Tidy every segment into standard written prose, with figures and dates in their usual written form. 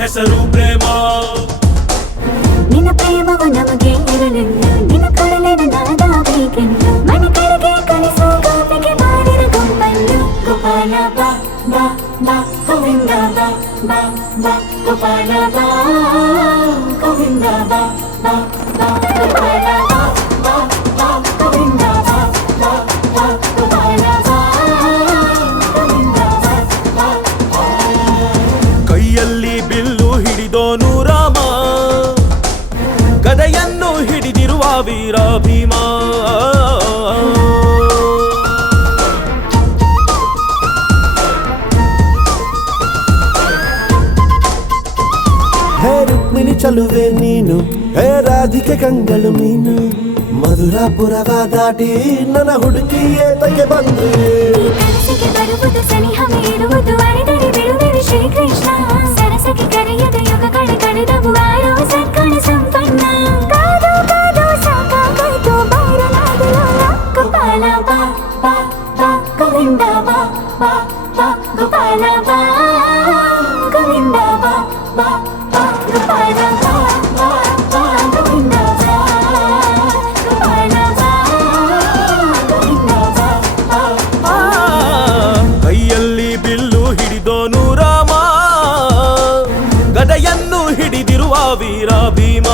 ಹೆಸರು ಪ್ರೇಮ. ನಿನ್ನ ಪ್ರೇಮವು ನಮಗೆ ಇರಲಿಲ್ಲ, ನಿನ್ನ ಕೊಡಲಿನ ನಾದಾಗಬೇಕೆಂದು ಮನೆ ಕಡೆಗೆ ಕಳಿಸೋ ಗೋಪಿಗೆ ಮಾಡಿರ ಗೊಂಬನ್ನು. ಗೋಪಾಲ ಬಾ ಬಾ ಬಾ ಗೋವಿಂದ ಬಾ ಬಾ ಬಾ ಗೋಪಾಲ ಬಾ ಗೋವಿಂದ ಬಾ ಬಾ ಬಾ ಗೋಪಾಲ ಬಾ ಬಾ ಬಾ ಗೋವಿಂದ ಬಾ ಬಾ ಬಾ ಗೋಪಾಲ ಬಾ ಗೋವಿಂದ ಬಾ ಬಾ. ಕೈಯಲ್ಲಿ ಬಿಲ್ಲು ಹಿಡಿದೋನು ರಾಮ, ಗದೆಯನ್ನು ಹಿಡಿದಿರುವ ವೀರ ಭೀಮ. ಹೇ ರುಕ್ಮಿಣಿ ಚಲುವೆ ನೀನು, ಹೇ ರಾಧಿಕೆ ಕಂಗಳು ಮೀನು, ಮಧುರಾಪುರವ ದಾಟಿ ನನ್ನ ಹುಡುಕಿ ಏತಕ್ಕೆ ಬಂದು. ಈ ಕನಸಿಗೆ ಬರುವುದು ಸನಿಹ ಮೀರುವುದು, ಅಡೆದರೆ ಬಿಡುವೆ ಶ್ರೀಕೃಷ್ಣ. ಸರಸಕ್ಕೆ ಕರೆಯದ ಯುಗಗಳ ಕಳೆದವು ಆರೋ ಸಕ್ಕಣ ಸಂಪನ್ನ. ಕಾದು ಕಾದು ಸಾಕಾಗೋಯ್ತು ಬೈರನಾಗಲೋಲ. ಗೋಪಾಲ ಬಾ ಬಾ ಬಾ ಗೋವಿಂದ ಬಾ ಬಾ ಬಾ ಗೋಪಾಲ ಬಾ ಗೋವಿಂದ ಬಾ ಬಾ ಬಾ ಗೋಪಾಲ ಬಾ ಬಾ ಬಾ ಗೋವಿಂದ ಬಾ ಗೋಪಾಲ ಬಾ ಗೋವಿಂದ ಬಾ ಬಾ ಬಾ. ಕೈಯಲ್ಲಿ ಬಿಲ್ಲು ಹಿಡಿದೋನು ರಾಮ, ಗದೆಯನ್ನು ಹಿಡಿದಿರುವ ವೀರ ಭೀಮ.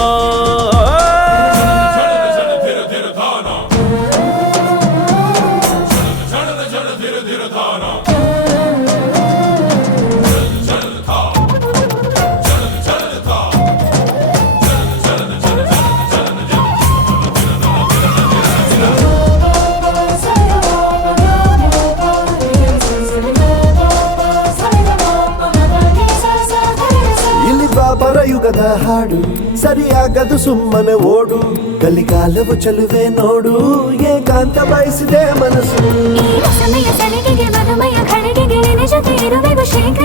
ಇಲ್ಲಿ ಬಾಬರ ಯುಗದ ಹಾಡು ಸರಿಯಾಗದು ಸುಮ್ಮನೆ ಓಡು. ಕಲಿಕಾಲವು ಚಲುವೆ ನೋಡು, ಏಕಾಂತ ಬಯಸಿದೆ ಮನಸ್ಸು. ಈ ರಸಮಯ ಸಲಿಗೆಗೆ ಮಧುಮಯ ಖಳಿಗೆಗೆ ನಿನ್ನ ಜೊತೆ ಇರುವೆವು ಶ್ರೀಕೃಷ್ಣ.